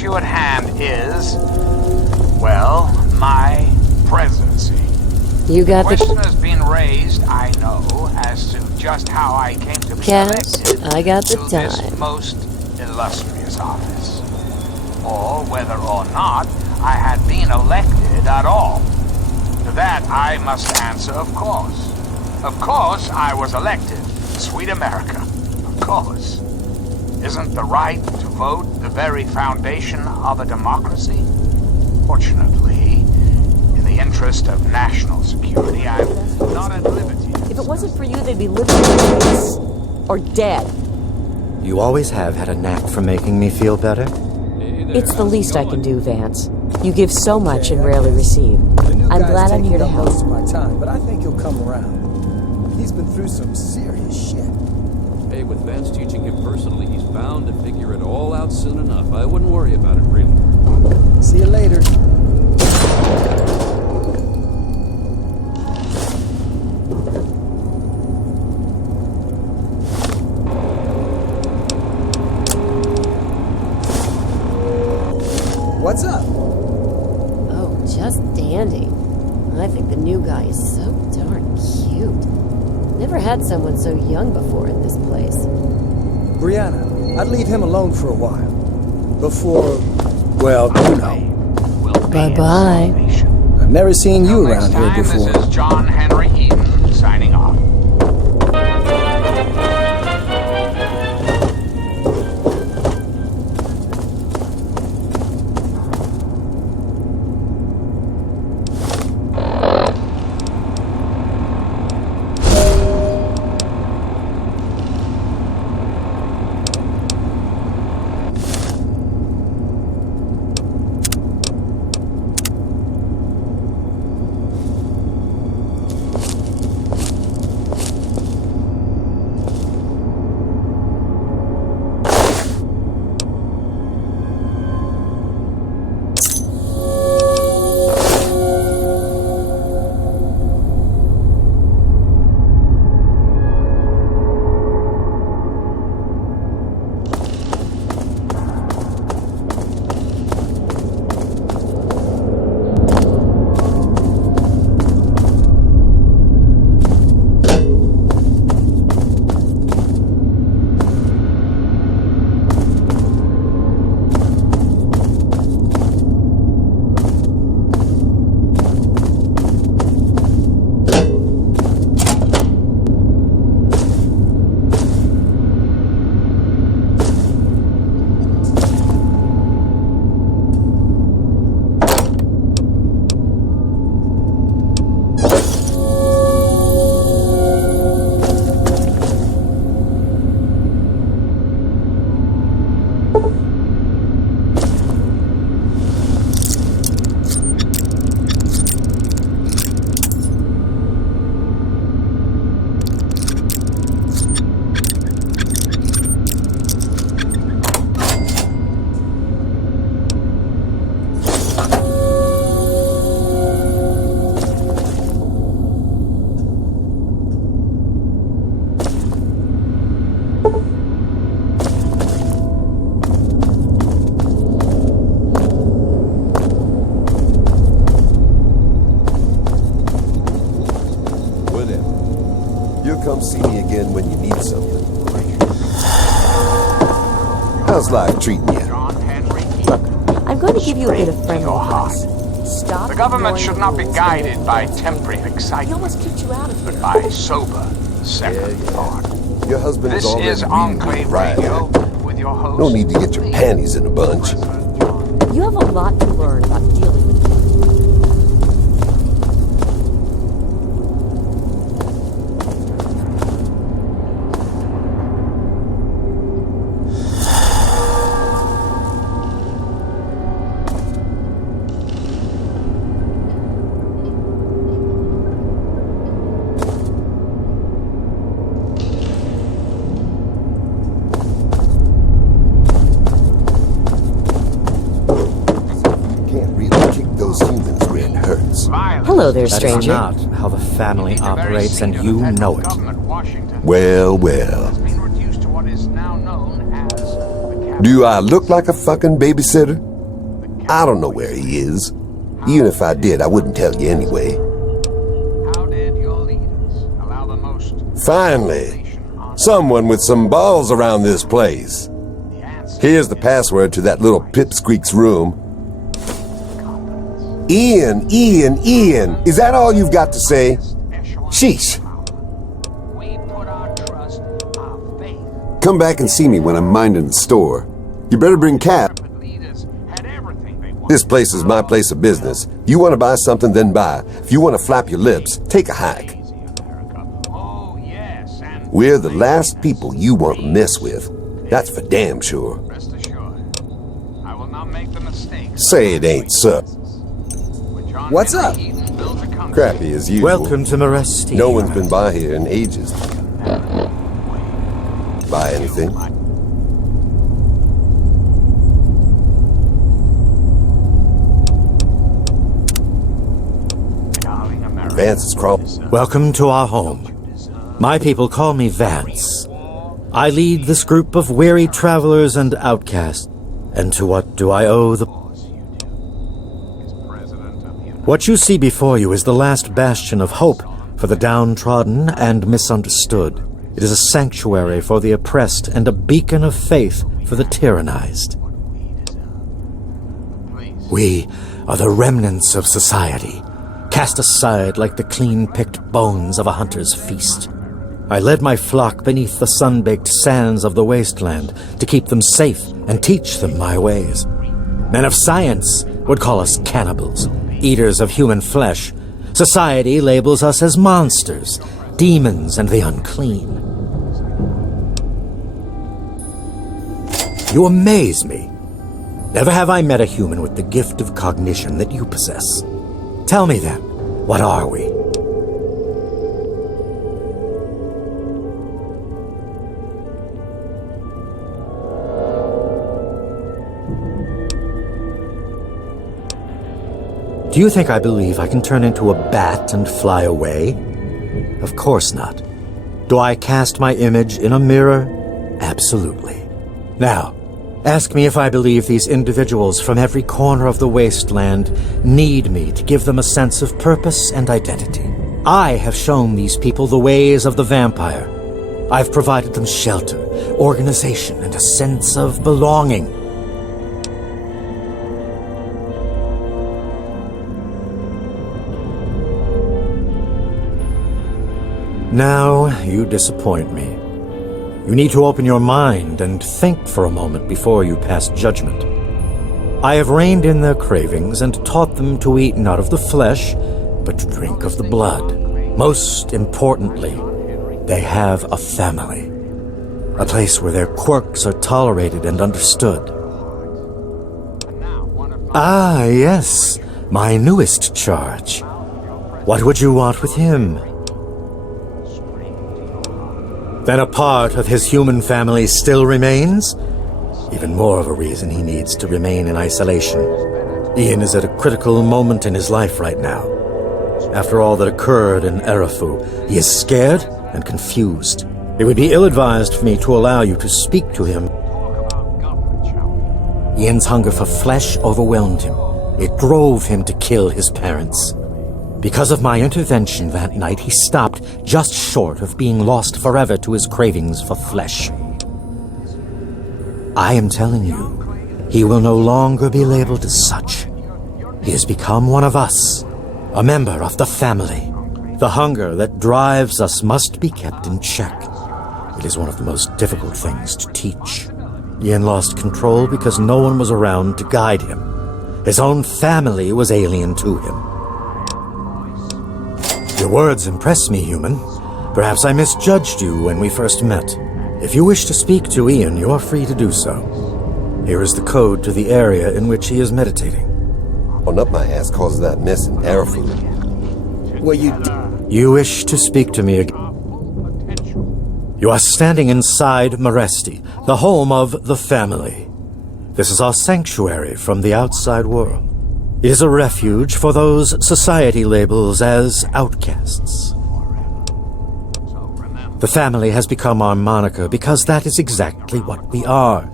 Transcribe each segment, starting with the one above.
issue at hand is, well, my presidency. You got the question has been raised, I know, as to just how I came to be elected I got the to time. this most illustrious office, or whether or not I had been elected at all. To that I must answer, of course. Of course I was elected. Sweet America. Of course. Isn't the right to vote the very foundation of a democracy? Fortunately, in the interest of national security, I'm not at liberty. If it wasn't for you, they'd be living in space. Or dead. You always have had a knack for making me feel better. It's the least I can do, Vance. You give so much and rarely receive. I'm glad I'm here to help. Most of my time, but I think he'll come around. He's been through some serious shit. Hey, with Vance teaching him personally, he's bound to figure it all out soon enough. I wouldn't worry about it, really. See you later. What's up? Oh, just dandy. I think the new guy is so darn cute. Never had someone so young before in this place. Brianna, I'd leave him alone for a while. Before, well, you know. Bye-bye. I've never seen you around here Next time, before. This is John Henry Eaton signing off. Come see me again when you need something. How's life treating you? Look, I'm going to give you a bit of friendly advice. Stop. The government should not be ignoring the rules guided by temporary He excitement, almost kicked you out of but here. by sober second thought. Your husband This is already is reading me Enclave right. Radio with your host. No need to get your panties in a bunch. You have a lot to learn about dealing with people. Hello there, stranger. That is not how the family operates, and you know it. Well, well. Do I look like a fucking babysitter? I don't know where he is. Even if I did, I wouldn't tell you anyway. How did your leaders allow the most... Finally, someone with some balls around this place. Here's the password to that little pipsqueak's room. Ian, is that all you've got to say? Sheesh. We put our trust, our faith. Come back and see me when I'm minding the store. You better bring Cap. Leaders had everything they wanted. This place is my place of business. You want to buy something, then buy. If you want to flap your lips, take a hike. Oh, yes, and We're the last people you want to mess with. That's for damn sure. rest assured, I will not make the mistake. Say it ain't so. What's up? Crappy as usual. Welcome to Meresti. No one's been by here in ages. Buy anything? Vance is crawling. Welcome to our home. My people call me Vance. I lead this group of weary travelers and outcasts. And to what do I owe the... What you see before you is the last bastion of hope for the downtrodden and misunderstood. It is a sanctuary for the oppressed and a beacon of faith for the tyrannized. We are the remnants of society, cast aside like the clean-picked bones of a hunter's feast. I led my flock beneath the sun-baked sands of the wasteland to keep them safe and teach them my ways. Men of science would call us cannibals, eaters of human flesh. Society labels us as monsters, demons, and the unclean. You amaze me. Never have I met a human with the gift of cognition that you possess. Tell me then, what are we? Do you think I believe I can turn into a bat and fly away? Of course not. Do I cast my image in a mirror? Absolutely. Now, ask me if I believe these individuals from every corner of the wasteland need me to give them a sense of purpose and identity. I have shown these people the ways of the vampire. I've provided them shelter, organization, and a sense of belonging. Now, you disappoint me. You need to open your mind and think for a moment before you pass judgment. I have reined in their cravings and taught them to eat not of the flesh, but to drink of the blood. Most importantly, they have a family. A place where their quirks are tolerated and understood. Ah, yes, my newest charge. What would you want with him? Then a part of his human family still remains? Even more of a reason he needs to remain in isolation. Ian is at a critical moment in his life right now. After all that occurred in Erafu, he is scared and confused. It would be ill-advised for me to allow you to speak to him. Ian's hunger for flesh overwhelmed him. It drove him to kill his parents. Because of my intervention that night, he stopped just short of being lost forever to his cravings for flesh. I am telling you, he will no longer be labeled as such. He has become one of us, a member of the family. The hunger that drives us must be kept in check. It is one of the most difficult things to teach. Ian lost control because no one was around to guide him. His own family was alien to him. Your words impress me, human. Perhaps I misjudged you when we first met. If you wish to speak to Ian, you are free to do so. Here is the code to the area in which he is meditating. On up my ass causes that mess in Erafu. Well, You wish to speak to me again? You are standing inside Meresti, the home of the family. This is our sanctuary from the outside world. It is a refuge for those society labels as outcasts. The family has become our moniker because that is exactly what we are.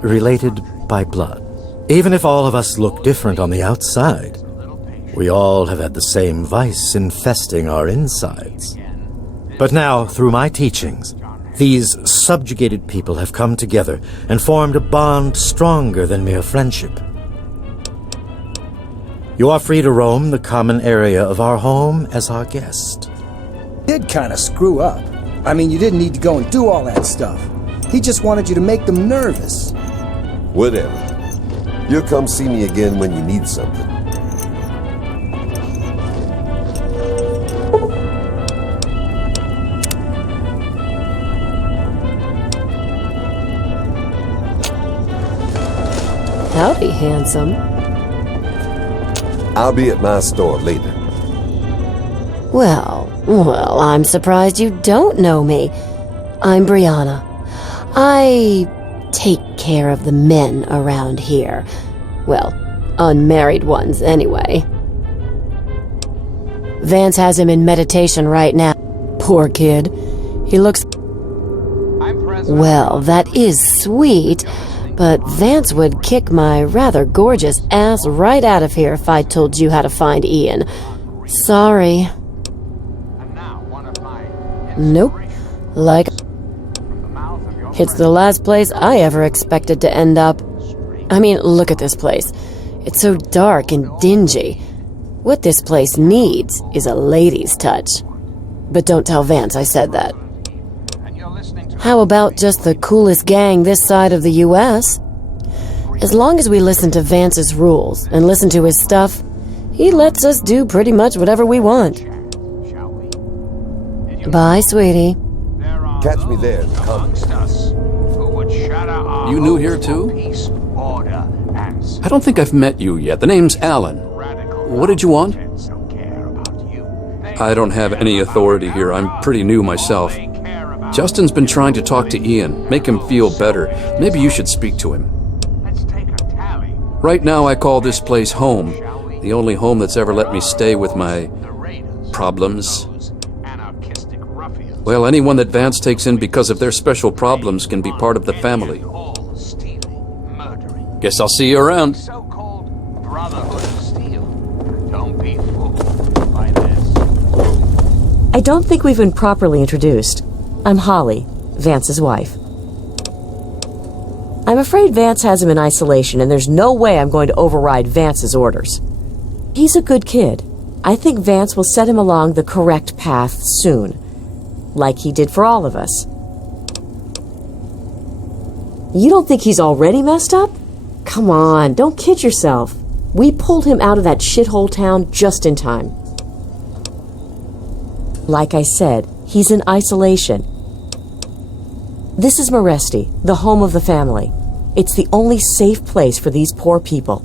Related by blood. Even if all of us look different on the outside, we all have had the same vice infesting our insides. But now, through my teachings, these subjugated people have come together and formed a bond stronger than mere friendship. You are free to roam the common area of our home as our guest. Did kind of screw up. I mean, you didn't need to go and do all that stuff. He just wanted you to make them nervous. Whatever. You'll come see me again when you need something. Howdy, handsome. I'll be at my store later. Well, I'm surprised you don't know me. I'm Brianna. I take care of the men around here. Well, unmarried ones, anyway. Vance has him in meditation right now. Poor kid. He looks... Well, that is sweet, but Vance would kick my rather gorgeous ass right out of here if I told you how to find Ian. Sorry. Nope. Like... It's the last place I ever expected to end up. I mean, look at this place. It's so dark and dingy. What this place needs is a lady's touch. But don't tell Vance I said that. How about just the coolest gang this side of the U.S.? As long as we listen to Vance's rules and listen to his stuff, he lets us do pretty much whatever we want. Bye, sweetie. Catch me there in the comments. You new here too? I don't think I've met you yet. The name's Alan. What did you want? I don't have any authority here. I'm pretty new myself. Justin's been trying to talk to Ian, make him feel better. Maybe you should speak to him. Right now I call this place home. The only home that's ever let me stay with my problems. Well, anyone that Vance takes in because of their special problems can be part of the family. Guess I'll see you around. So-called Brotherhood of Steel. Don't be fooled by this. I don't think we've been properly introduced. I'm Holly, Vance's wife. I'm afraid Vance has him in isolation, and there's no way I'm going to override Vance's orders. He's a good kid. I think Vance will set him along the correct path soon, like he did for all of us. You don't think he's already messed up? Come on, don't kid yourself. We pulled him out of that shithole town just in time. Like I said, he's in isolation. This is Meresti, the home of the family. It's the only safe place for these poor people.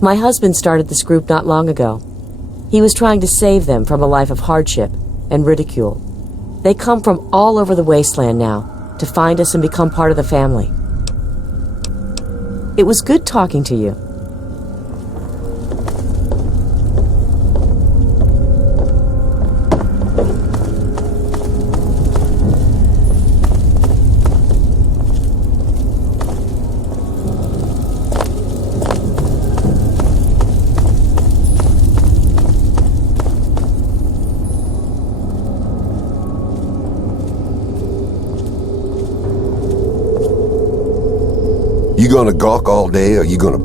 My husband started this group not long ago. He was trying to save them from a life of hardship and ridicule. They come from all over the wasteland now to find us and become part of the family. It was good talking to you. You gonna gawk all day, or you gonna...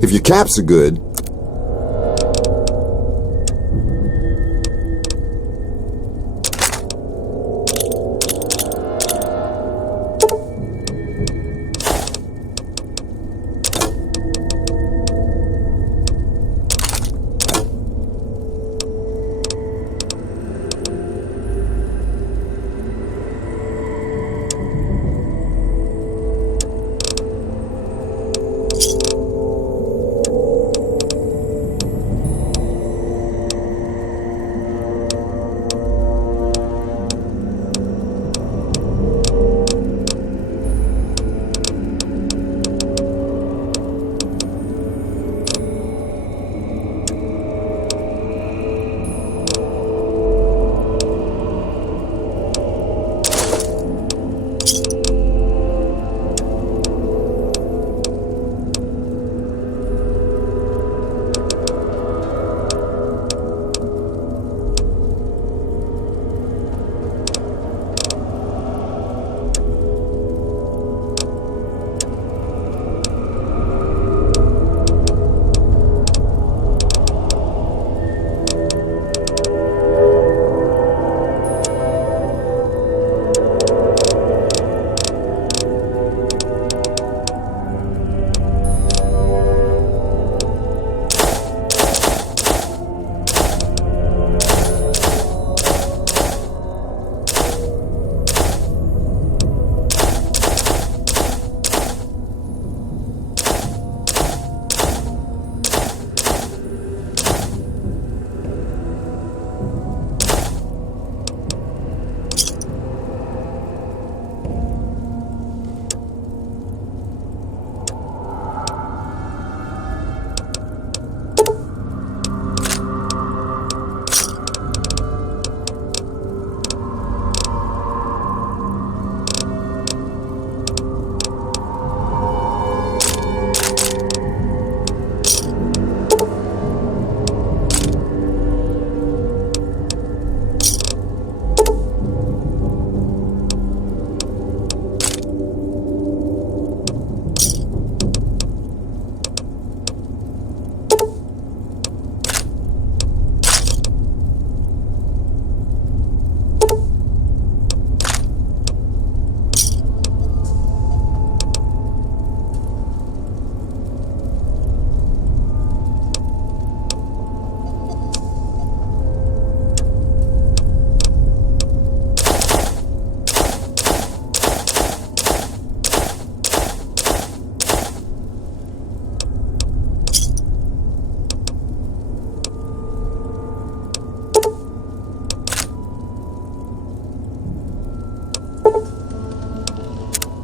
If your caps are good...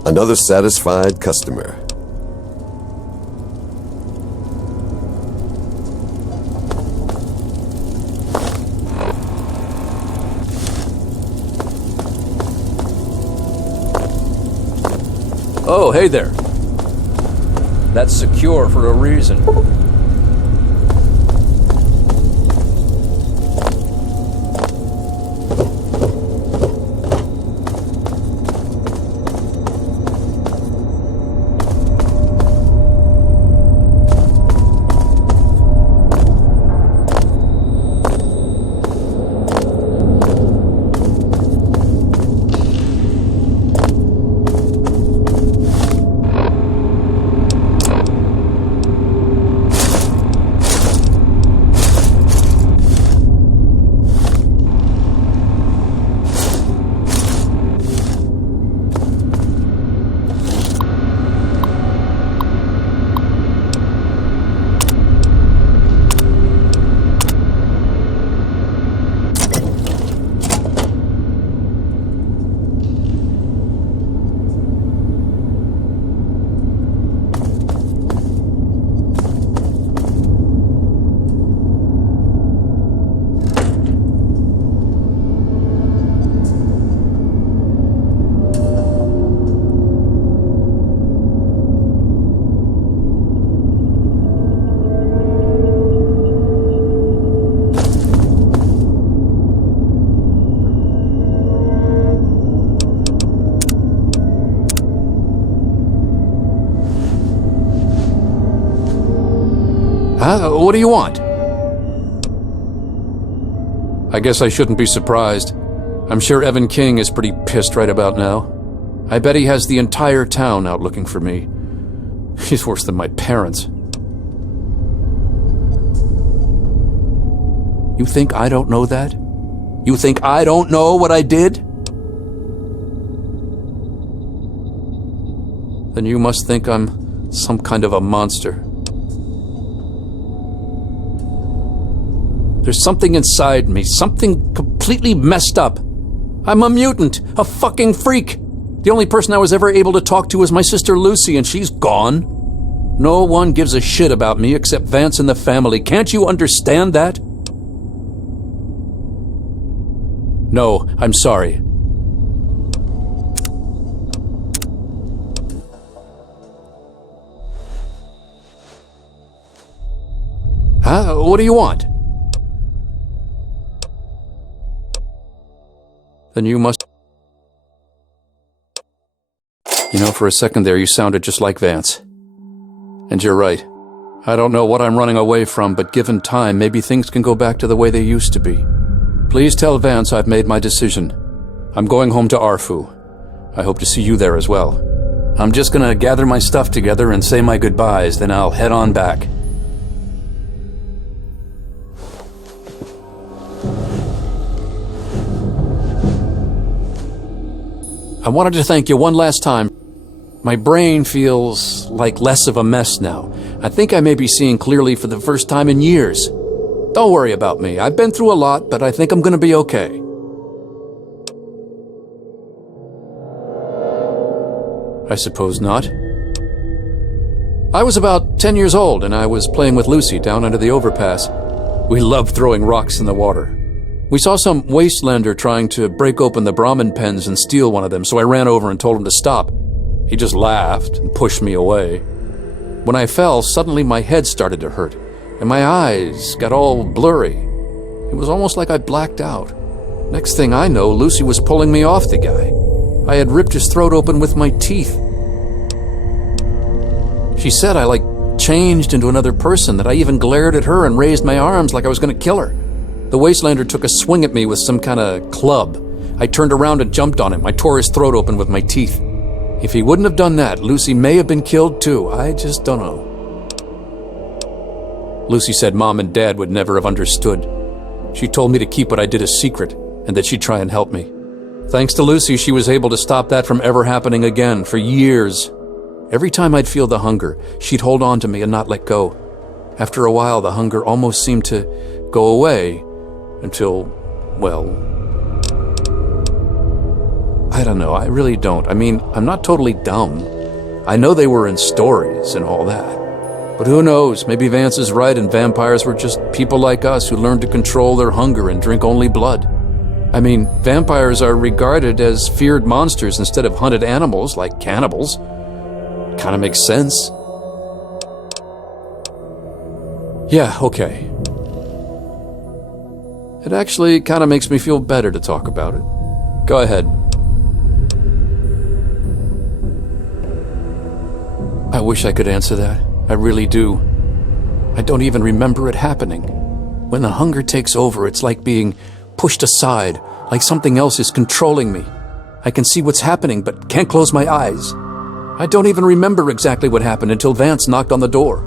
Another satisfied customer. Oh, hey there. That's secure for a reason. What do you want? I guess I shouldn't be surprised. I'm sure Evan King is pretty pissed right about now. I bet he has the entire town out looking for me. He's worse than my parents. You think I don't know that? You think I don't know what I did? Then you must think I'm some kind of a monster. There's something inside me, something completely messed up. I'm a mutant, a fucking freak. The only person I was ever able to talk to was my sister Lucy, and she's gone. No one gives a shit about me except Vance and the family. Can't you understand that? No, I'm sorry. Huh? What do you want? Then you must... You know, for a second there, you sounded just like Vance. And you're right. I don't know what I'm running away from, but given time, maybe things can go back to the way they used to be. Please tell Vance I've made my decision. I'm going home to Arfu. I hope to see you there as well. I'm just gonna gather my stuff together and say my goodbyes, then I'll head on back. I wanted to thank you one last time. My brain feels like less of a mess now. I think I may be seeing clearly for the first time in years. Don't worry about me. I've been through a lot, but I think I'm gonna be okay. I suppose not. I was about 10 years old and I was playing with Lucy down under the overpass. We loved throwing rocks in the water. We saw some wastelander trying to break open the Brahmin pens and steal one of them, so I ran over and told him to stop. He just laughed and pushed me away. When I fell, suddenly my head started to hurt, and my eyes got all blurry. It was almost like I blacked out. Next thing I know, Lucy was pulling me off the guy. I had ripped his throat open with my teeth. She said I, changed into another person, that I even glared at her and raised my arms like I was going to kill her. The wastelander took a swing at me with some kind of club. I turned around and jumped on him. I tore his throat open with my teeth. If he wouldn't have done that, Lucy may have been killed too. I just don't know. Lucy said Mom and Dad would never have understood. She told me to keep what I did a secret, and that she'd try and help me. Thanks to Lucy, she was able to stop that from ever happening again for years. Every time I'd feel the hunger, she'd hold on to me and not let go. After a while, the hunger almost seemed to go away. Until, well, I don't know, I really don't. I mean, I'm not totally dumb. I know they were in stories and all that. But who knows, maybe Vance is right and vampires were just people like us who learned to control their hunger and drink only blood. I mean, vampires are regarded as feared monsters instead of hunted animals like cannibals. Kinda makes sense. Yeah, okay. It actually kinda makes me feel better to talk about it. Go ahead. I wish I could answer that. I really do. I don't even remember it happening. When the hunger takes over, it's like being pushed aside, like something else is controlling me. I can see what's happening, but can't close my eyes. I don't even remember exactly what happened until Vance knocked on the door.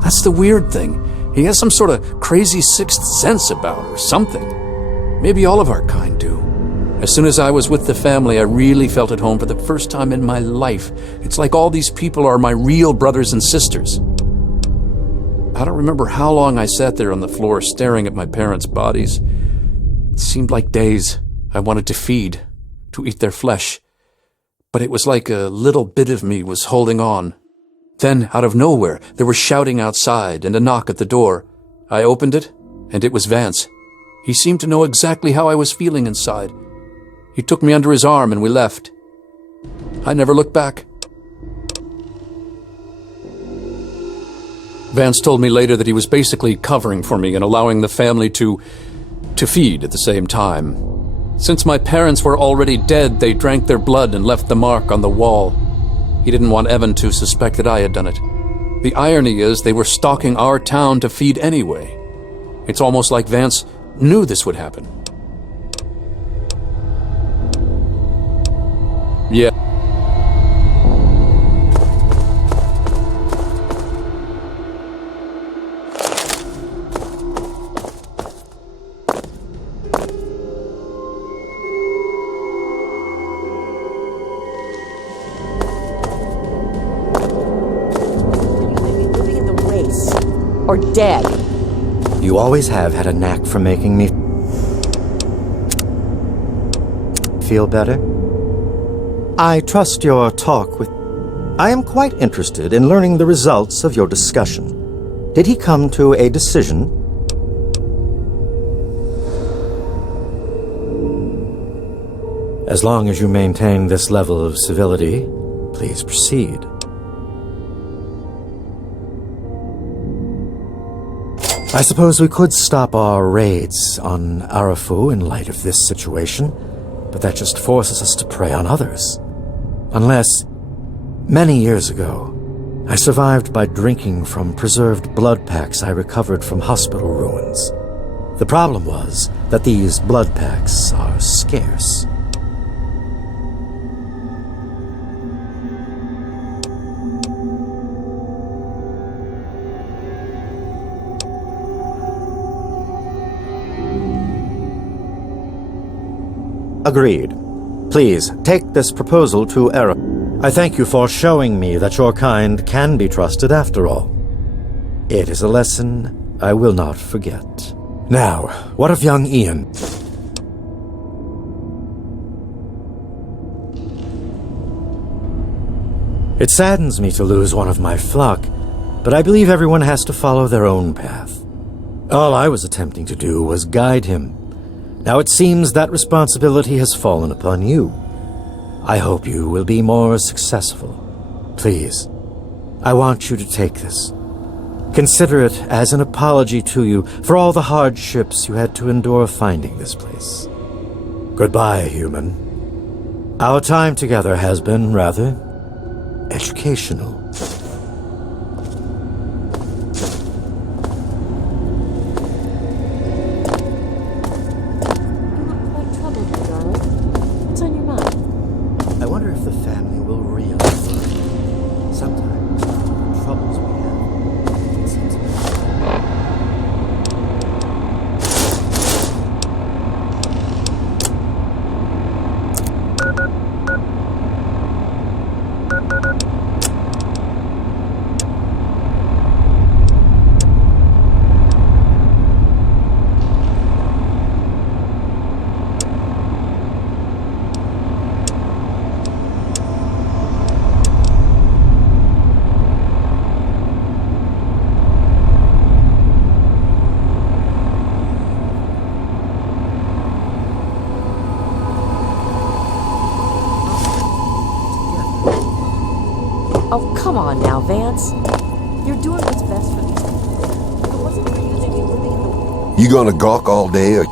That's the weird thing. He has some sort of crazy sixth sense about it or something. Maybe all of our kind do. As soon as I was with the family, I really felt at home for the first time in my life. It's like all these people are my real brothers and sisters. I don't remember how long I sat there on the floor staring at my parents' bodies. It seemed like days. I wanted to feed, to eat their flesh. But it was like a little bit of me was holding on. Then, out of nowhere, there was shouting outside and a knock at the door. I opened it, and it was Vance. He seemed to know exactly how I was feeling inside. He took me under his arm and we left. I never looked back. Vance told me later that he was basically covering for me and allowing the family to feed at the same time. Since my parents were already dead, they drank their blood and left the mark on the wall. He didn't want Evan to suspect that I had done it. The irony is they were stalking our town to feed anyway. It's almost like Vance knew this would happen. Yeah. Living in the wastes or dead. You always have had a knack for making me feel better. I trust your talk with... I am quite interested in learning the results of your discussion. Did he come to a decision? As long as you maintain this level of civility, please proceed. I suppose we could stop our raids on Arafu in light of this situation, but that just forces us to prey on others. Unless, many years ago, I survived by drinking from preserved blood packs I recovered from hospital ruins. The problem was that these blood packs are scarce. Agreed. Please, take this proposal to Era. I thank you for showing me that your kind can be trusted after all. It is a lesson I will not forget. Now, what of young Ian? It saddens me to lose one of my flock, but I believe everyone has to follow their own path. All I was attempting to do was guide him. Now it seems that responsibility has fallen upon you. I hope you will be more successful. Please, I want you to take this. Consider it as an apology to you for all the hardships you had to endure finding this place. Goodbye, human. Our time together has been rather educational. Oh, come on now, Vance. You're doing what's best for these people. If it wasn't for you, they'd be living in the... You gonna gawk all day or...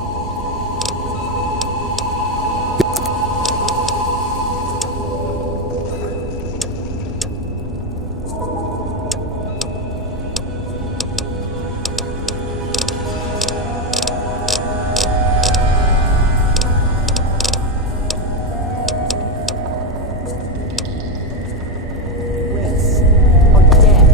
race or death.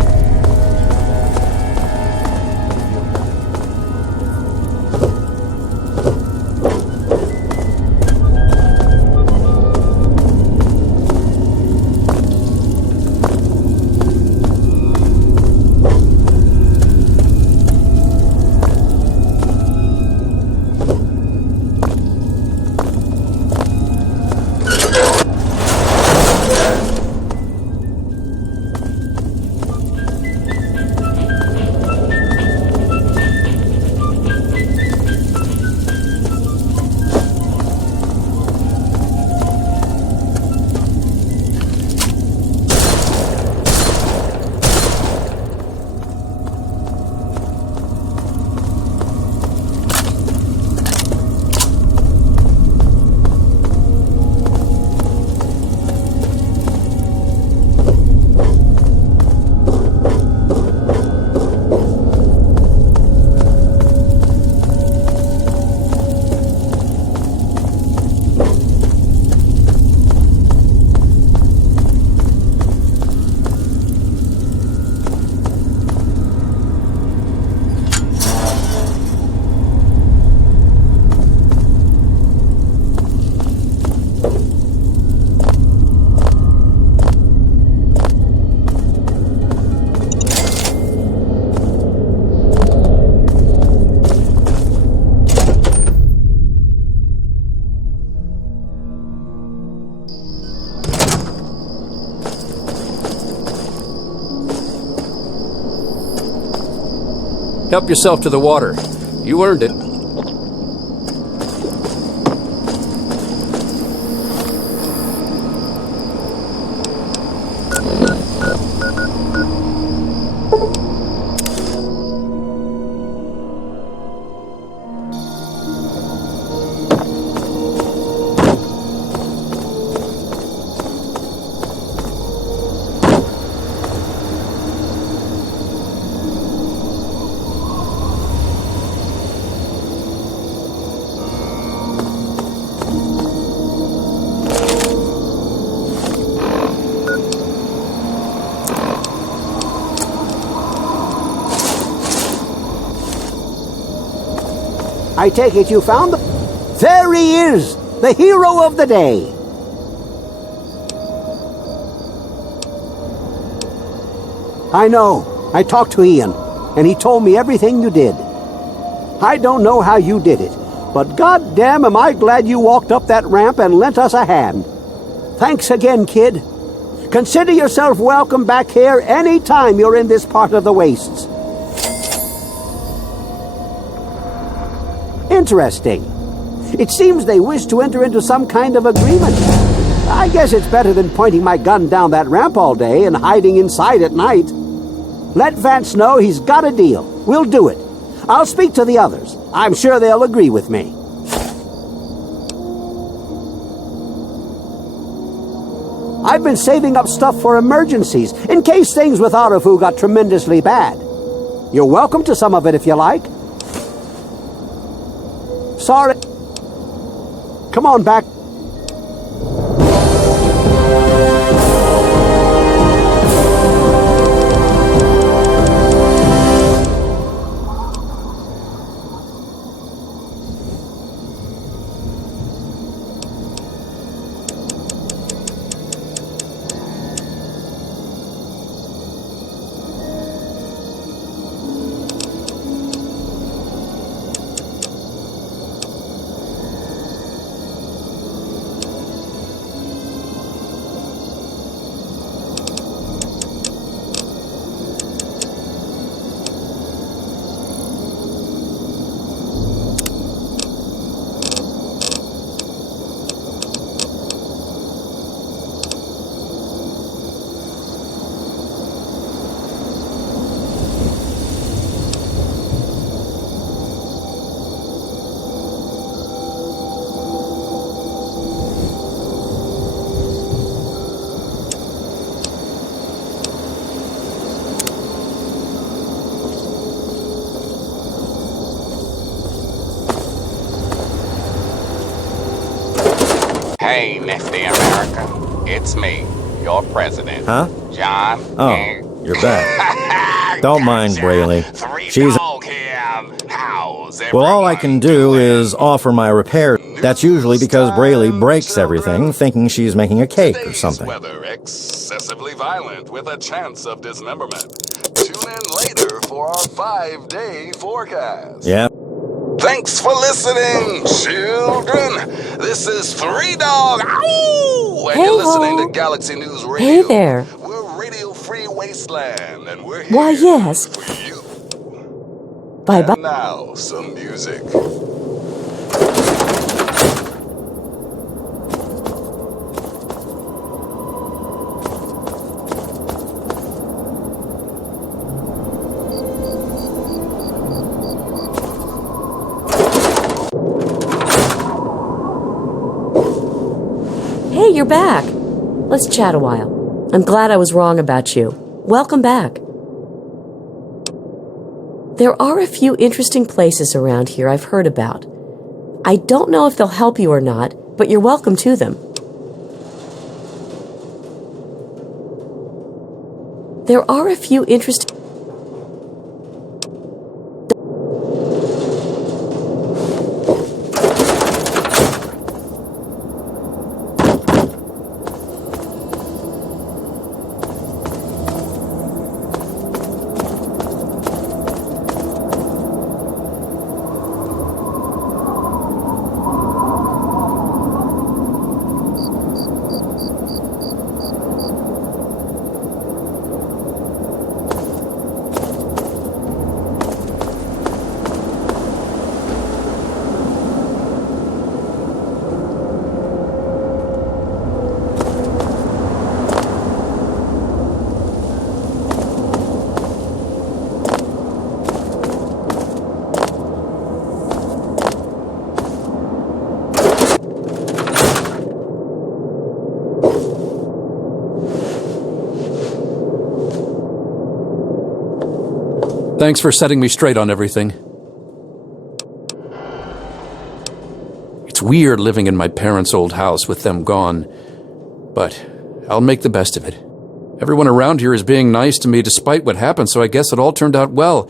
Help yourself to the water. You earned it. I take it you found the... There he is! The hero of the day! I know. I talked to Ian, and he told me everything you did. I don't know how you did it, but goddamn am I glad you walked up that ramp and lent us a hand. Thanks again, kid. Consider yourself welcome back here any time you're in this part of the wastes. Interesting. It seems they wish to enter into some kind of agreement. I guess it's better than pointing my gun down that ramp all day and hiding inside at night. Let Vance know he's got a deal. We'll do it. I'll speak to the others. I'm sure they'll agree with me. I've been saving up stuff for emergencies, in case things with Arafu got tremendously bad. You're welcome to some of it if you like. Sorry. Come on back. Hey, Nifty America. It's me, your president. Huh? John. Oh, you're back. Don't mind Braley. She's... Well, all I can do is offer my repair. That's usually because Braley breaks everything, thinking she's making a cake or something. Weather excessively violent with a chance of dismemberment. Tune in later for our 5-day forecast. Yeah. Thanks for listening, children. This is Three Dog. Ow! And you're listening to Galaxy News Radio. Hey there. We're Radio Free Wasteland, and we're here Why, yes. for you. Bye-bye. And now, some music. Hey, you're back. Let's chat a while. I'm glad I was wrong about you. Welcome back. There are a few interesting places around here I've heard about. I don't know if they'll help you or not, but you're welcome to them. There are a few interesting... Thanks for setting me straight on everything. It's weird living in my parents' old house with them gone, but I'll make the best of it. Everyone around here is being nice to me despite what happened, so I guess it all turned out well.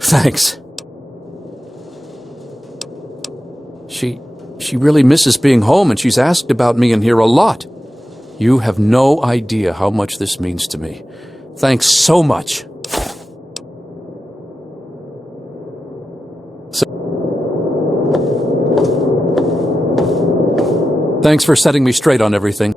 Thanks. She really misses being home, and she's asked about me in here a lot. You have no idea how much this means to me. Thanks so much. Thanks for setting me straight on everything.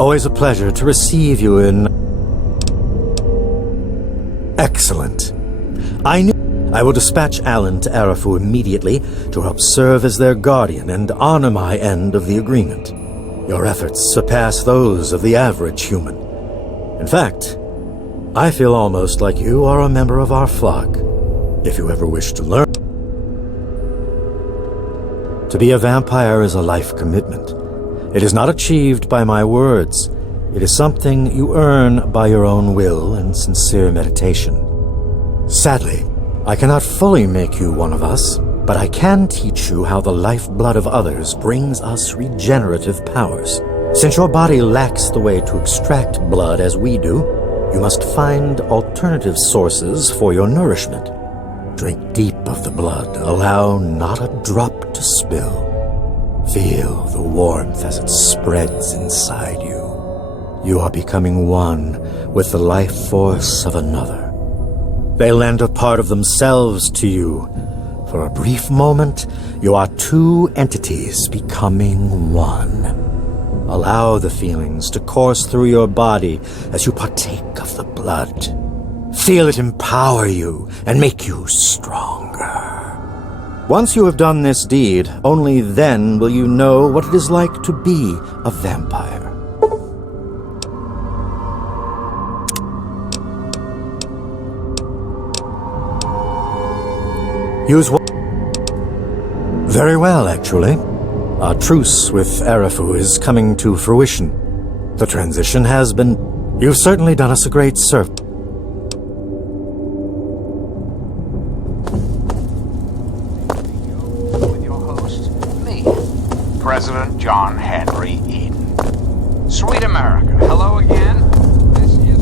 Always a pleasure to receive you in... Excellent. I will dispatch Alan to Arafu immediately to help serve as their guardian and honor my end of the agreement. Your efforts surpass those of the average human. In fact, I feel almost like you are a member of our flock. If you ever wish to learn... To be a vampire is a life commitment. It is not achieved by my words. It is something you earn by your own will and sincere meditation. Sadly, I cannot fully make you one of us, but I can teach you how the lifeblood of others brings us regenerative powers. Since your body lacks the way to extract blood as we do, you must find alternative sources for your nourishment. Drink deep of the blood, allow not a drop to spill. Feel the warmth as it spreads inside you. You are becoming one with the life force of another. They lend a part of themselves to you. For a brief moment, you are two entities becoming one. Allow the feelings to course through your body as you partake of the blood. Feel it empower you and make you stronger. Once you have done this deed, only then will you know what it is like to be a vampire. Use what? Very well, actually. Our truce with Arafu is coming to fruition. The transition has been... You've certainly done us a great service. With your host, me, President John Henry Eden. Sweet America, hello again. This is...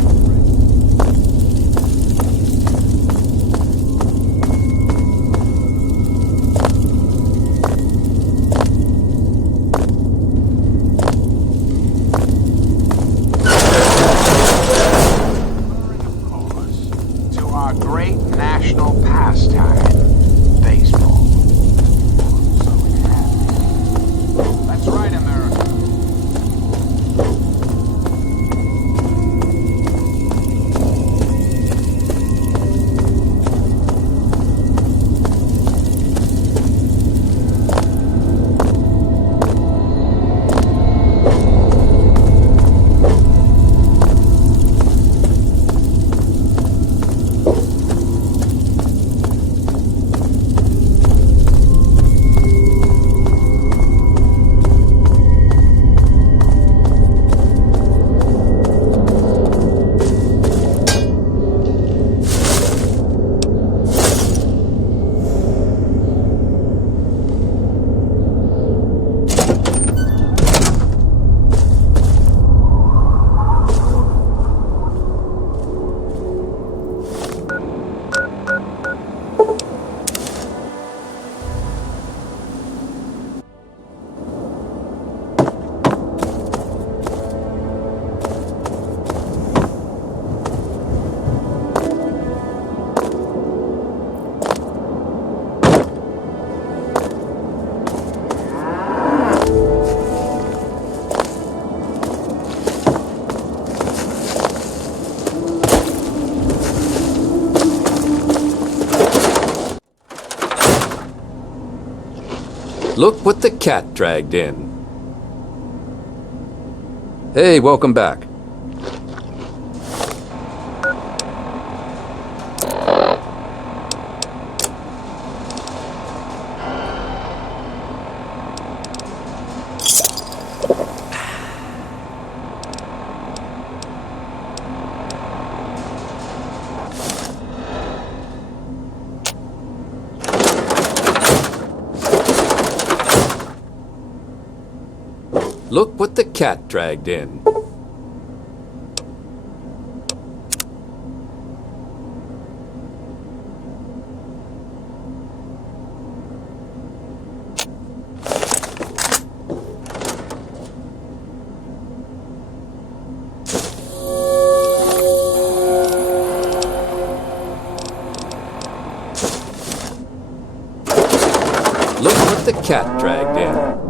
to our great national pastime, baseball. So it happens. That's right, America. Look what the cat dragged in. Hey, welcome back. Look what the cat dragged in. Look what the cat dragged in.